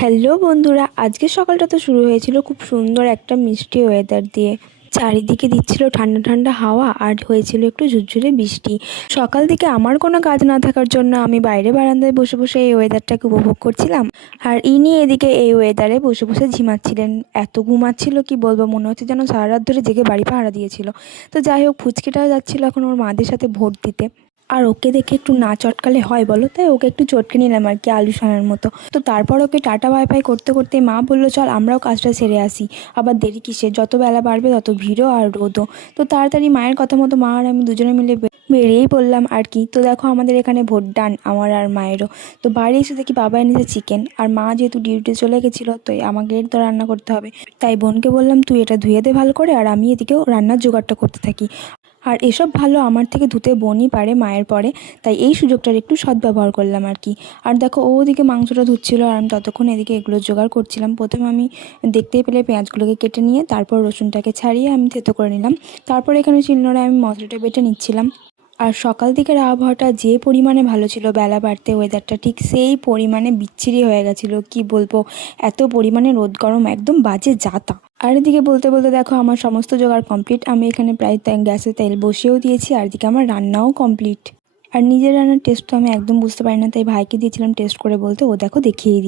Hello বন্ধুরা, আজকে সকালটা তো শুরু হয়েছিল খুব সুন্দর একটা মিষ্টি ওয়েদার দিয়ে। চারিদিকে দিচ্ছিল ঠান্ডা ঠান্ডা হাওয়া আর হয়েছিল একটু ঝুরঝুরে বৃষ্টি। সকাল থেকে আমার কোনো কাজ না থাকার জন্য আমি বাইরে বারান্দায় বসে বসে এই ওয়েদারটাকে উপভোগ করছিলাম। আর ইনি এদিকে এই ওয়েদারে বসে বসে ঝিমাচ্ছিলেন। এত ঘুমাচ্ছিল কি বলবো, মনে হচ্ছে যেন সারা রাত ধরে জেগে বাড়ি পাহারা দিয়েছিল। তো যাই হোক, ফুচকিটাও যাচ্ছিল এখন ওর মাদের সাথে ভোট দিতে। আর ওকে দেখে একটু না চটকালে হয় বলো, তাই ওকে একটু চটকে নিলাম আর কি, আলু সানার মতো। তো তারপর ওকে টাটা বাই বাই করতে করতে মা বললো চল আমরাও কাজটা সেরে আসি, আবার দেরি কিসের, যত বেলা বাড়বে তত ভিড়ও আর রোদও। তো তাড়াতাড়ি মায়ের কথা মতো মা আর আমি দুজনে মিলে বেরিয়েই পড়লাম আর কি। তো দেখো আমাদের এখানে ভোট ডান, আমার আর মায়েরও। তো বাড়ি এসে দেখি বাবা এনেছে চিকেন, আর মা যেহেতু ডিউটি চলে গেছিলো তো আমাকে তো রান্না করতে হবে। তাই বোনকে বললাম তুই এটা ধুয়ে দে ভালো করে, আর আমি এদিকেও রান্নার জোগাড়টা করতে থাকি। আর এসব ভালো আমার থেকে ধুতে বোনই পারে মায়ের পরে, তাই এই সুযোগটার একটু সদ্ব্যবহার করলাম আর কি। আর দেখো ও ওদিকে মাংসটা ধুচ্ছিল আর আমি ততক্ষণ এদিকে এগুলো জোগাড় করছিলাম। প্রথমে আমি দেখতেই পেলে পেঁয়াজগুলোকে কেটে নিয়ে তারপর রসুনটাকে ছাড়িয়ে আমি থেতো করে নিলাম। তারপর এখানে শিলনোড়ায় আমি মশলাটা বেটে নিচ্ছিলাম। আর সকাল দিকের আবহাওয়াটা যে পরিমাণে ভালো ছিল, বেলা বাড়তে ওয়েদারটা ঠিক সেই পরিমাণে বিচ্ছিরি হয়ে গেছিলো, কি বলবো, এত পরিমাণে রোদ গরম একদম বাজে যাতা। আর এদিকে বলতে বলতে দেখো আমার সমস্ত জোগাড় কমপ্লিট। আমি এখানে প্রায় গ্যাসে তেল বসিয়েও দিয়েছি, আর এদিকে আমার রান্নাও কমপ্লিট। আর নিজের রান্নার টেস্ট তো আমি একদম বুঝতে পারি না, তাই ভাইকে দিয়েছিলাম টেস্ট করে বলতে, ও দেখো দেখিয়ে দিয়ে